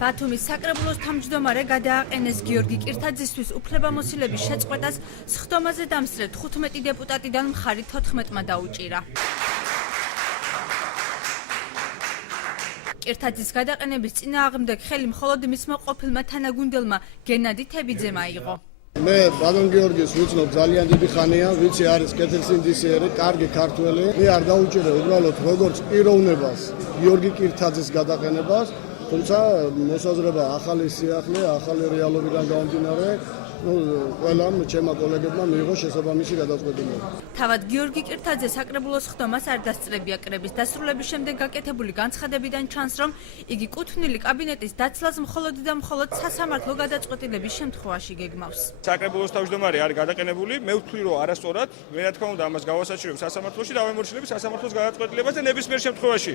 ბათუმის საკრებულოს თავმჯდომარე გადააყენეს გიორგი კირთაძისთვის უფლებამოსილების შეწყვეტას სხდომაზე დამსწრე 15 დეპუტატიდან მხარი 14-მა დაუჭირა. კირთაძის გადაყენების წინააღმდეგ ხელი მხოლოდ მისმა ყოფილმა თანაგუნდელმა გენადი თებიძემ აიღო. მე ბატონ გიორგის ვიცნობ ძალიან დიდი ხანია, ვიცი არის კეთილსინდისიერი, კარგი ქართველი. მე არ დაუჭირე უბრალოდ როგორც პიროვნებას გიორგი კირთაძის გადაყენებას, თუმცა მოსაზრება ახალი სიახლე, ახალი რეალობიდან გამომდინარე, ყველამ ჩემმა კოლეგებმა მიიღო შესაბამისი გადაწყვეტილება. თავად გიორგი კირთაძე საკრებულოს ხდომას არ დასწრებია კრების დასრულების შემდეგ გაკეთებული განცხადებიდან ჩანს, რომ იგი კუთვნილი კაბინეტის დაცლას მხოლოდ და მხოლოდ სასამართლო გადაწყვეტილების შემთხვევაში გეგმავს. საკრებულოს თავმჯდომარე არის გადაყენებული, მე ვთვლი, რომ არასწორად, მე რა თქმა უნდა ამას გავასაჩივრებ სასამართლოში და ავემორჩილებ სასამართლოს გადაწყვეტილებას და ნებისმიერ შემთხვევაში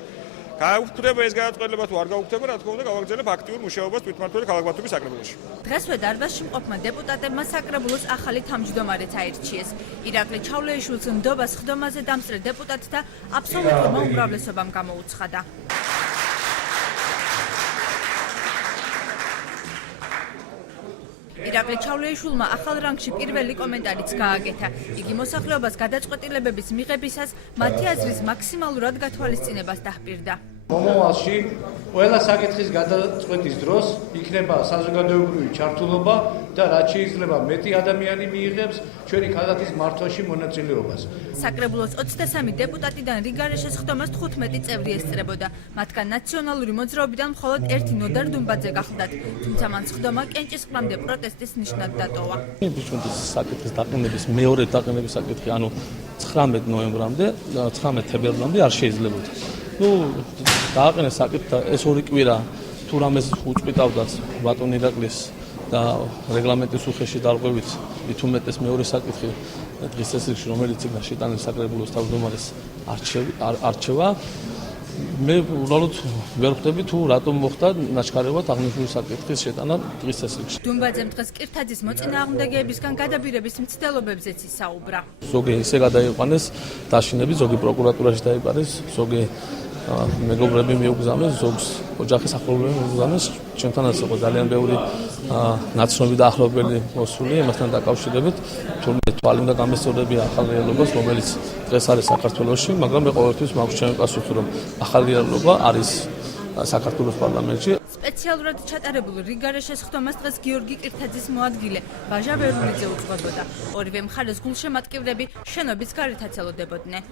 გაუქმდება ეს გადაწყვეტილება თუ არ გაუქმდება, რა თქმა უნდა გავაგრძელებ აქტიურ მუშაობას თვითმმართველი ქალაქ ბათუმის საკრებულოში. დღესვე დარბაზში მყოფმა დეპუტატებმა საკრებულოს ახალი თავმჯდომარეც აირჩიეს. ირაკლი ჩავლეიშვილს ნდობას ხდომაზე დამსწრე დეპუტატთა აბსოლუტურმა უმრავლესობამ გამოუცხადა. ირაკლი ჩავლეიშვილმა ახალ რანგში პირველი კომენტარიც გააკეთა. იგი მოსახლეობას გადაწყვეტილებების მიღებისას მათი აზრის მაქსიმალურად გათვალისწინებას დაჰპირდა. მომავალში ყველა საკითხის გადაწყვეტის დროს იქნება საზოგადოებრივი ჩართულობა და რაც შეიძლება მეტი ადამიანი მიიღებს ჩვენი ქალაქის მართვაში მონაწილეობას. საკრებულოს 23 დეპუტატიდან რიგარეშეს ხდომას 15 წევრი ესწრებოდა. მათგან ნაციონალური მოძრაობიდან მხოლოდ ერთი ნოდარ დუმბაძე გახლდათ, თუმცა მან ხდომა კენჭისყრამდე პროტესტის ნიშნად დატოვა. ბიჭუნდის საკითხის დაყენების მეორე დაყენების საკითხი, ანუ 19 ნოემბრამდე, 19 თებერვლამდე არ შეიძლებოდა. დააყენეს საკითხი ეს ორი კვირა თუ რამეს უწყვეტავდათ ბატონ ირაკლის და რეგლამენტის უხეში დარღვევით მით უმეტეს მეორე საკითხი დღის წესრიგში, რომელიც იქნა შეტანილი საკრებულოს თავმჯდომარის არჩევა. მე უბრალოდ ვერ ხვდები თუ რატომ მოხდა ნაჩქარევად აღნიშნული საკითხის შეტანა დღის წესრიგში. დუმბაძემ დღეს კირთაძის მოწინააღმდეგეებისგან გადაბირების მცდელობებზეც ისაუბრა. ზოგი ისე გადაიყვანეს დაშინები, ზოგი პროკურატურაში დაიბარეს, ზოგი მეგობრები მიუგზავნეს, ზოგს ოჯახის ახლობლები მიუგზავნეს. ჩემთანაც იყო ძალიან ბევრი ნაცნობი და ახლობელი მოსული იმასთან დაკავშირებით, თურმე თვალი უნდა გამესწორებია ახალ რეალობას, რომელიც დღეს არის საქართველოში, მაგრამ მე ყოველთვის მაქვს ჩემი პასუხი, რომ ახალი რეალობა არის საქართველოს პარლამენტში. სპეციალურად ჩატარებულ რიგარეშეს ხდომას დღეს გიორგი კირთაძის მოადგილე ვაჟა ვერულიძე უძღვებოდა. ორივე მხარეს გულშემატკივრები შენობის გარეთ აცელოდებოდნენ.